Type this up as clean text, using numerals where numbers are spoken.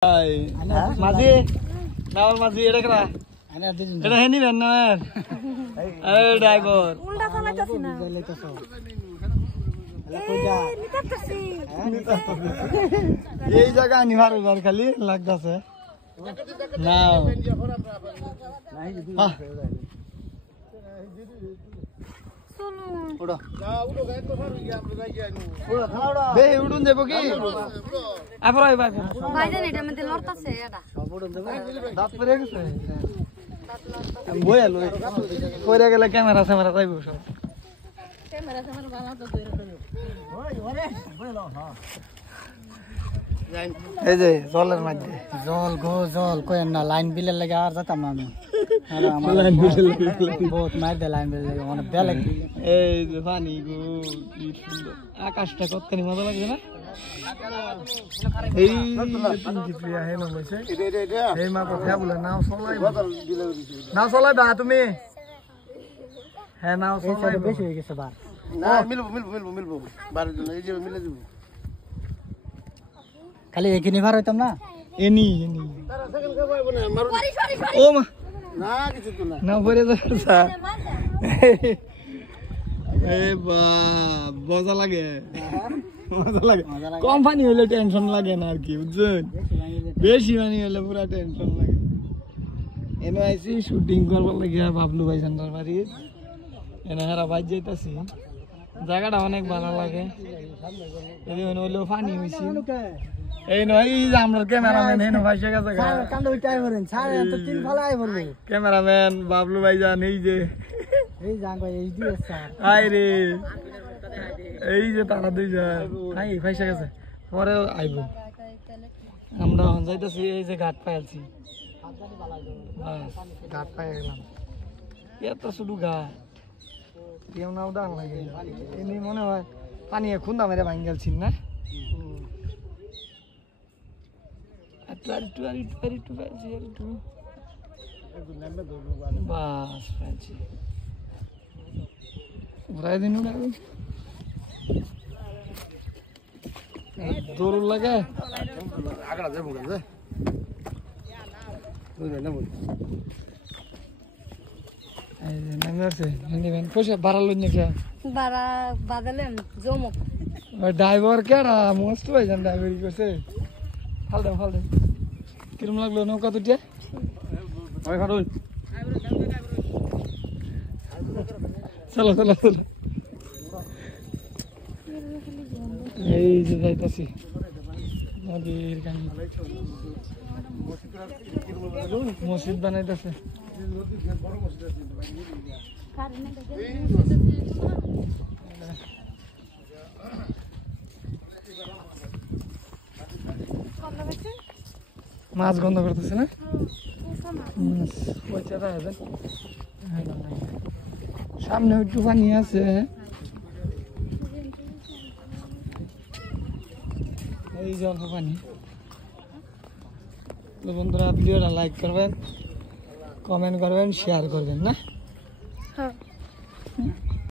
মাঝি নাওর মাঝি এটা করা এটা হেনি না আরে ড্রাইভার উল্টা চালাইতাছি না এই জায়গা নিভার উবার খালি লাগতাছে নাও উড়ো বে উড়ুন দেব কি আপরাই ভাই ভাইজান এটা মধ্যে লড়তাছে এটা দাঁত পড়ে গেছে বই আলো পড়ে গেলে ক্যামেরা স্যামেরা যাইবো সব ক্যামেরা সামনে ভালো তো ধরে ওই ওরে বইলো হ্যাঁ এই যে জলের মধ্যে জল গো জল কই না লাইন বিলের লাগে আর যেতাম না আমি লাইন বিলের বহুত মার দে লাইন বিলের লাগে মানে বেলা এই যে পানি গো কি সুন্দর আকাশটা কতখানি মজা লাগছে না এই পিঙ্কি প্রিয়া হেলো বসে এই মা কথা বলে নাও চলাই বা তুমি হ্যাঁ নাও চলাই বেশি হয়ে গেছে বার না মিলবো বারের জন্য এই যে মিলে দিব খালি এখানে ভার হইতাম না এনি তারা সেকেন্ড কে পাইবো না মারু ও মা না কিছু তো না না পরে যাচ্ছে এ বা মজা লাগে কম পানি হলে টেনশন লাগে না আর কি বুঝছেন বেশি পানি হলে পুরা টেনশন লাগে এনে আইছি শুটিং করবার লাগিয়া বাবলু ভাই জানার বাড়ি এনে হেরা বাইর যাইতাছি জায়গাটা অনেক ভালো লাগে এই হইলেও পানি হইছে এই নয় এই যে আমরা ক্যামেরাম্যান হেন ভাইসে গেছে কান্ড উঠাই বলেন ছাড় তো তিন ফলাই বলবো ক্যামেরাম্যান বাবলু ভাইজান এই যে এই জান ভাই এই দিয়ে স্যার হাই রে এই যে তারা দুইজন হাই ভাইসে গেছে পরে আইব আমরা হন যাইতেছি এই যে ঘাট পাইছি ঘাট পাই গেলাম এত শুধু ঘাট কেউ নাও ডাল লাগে এমনি মনে হয় পানি খুন্দা মেরে ভাঙ গেলছিন না একটু বাস পাইছি ঘুরাই দিন দৌড় লাগে আগড়া যাবো গাছে বুঝবেন না বলি এই যে নামে আছে নিবেন পয়সা বাড়াল নাকি বারা বাদলেন জমক ড্রাইভার কেডা মস্ত ভাইজান ড্রাইভারি করছে ফাল দেন কিরম লাগলো নৌকা দুটিয়া ওই খাড়ুন চলো এই যে যাইতাছি নদীর কানি মসজিদ বানাইতেছে মাছ গন্ধ করতেছে না সামনে একটু পানি আছে এই যে অল্প পানি তো বন্ধুরা ভিডিওটা লাইক করবেন কমেন্ট করবেন শেয়ার করবেন না হ্যাঁ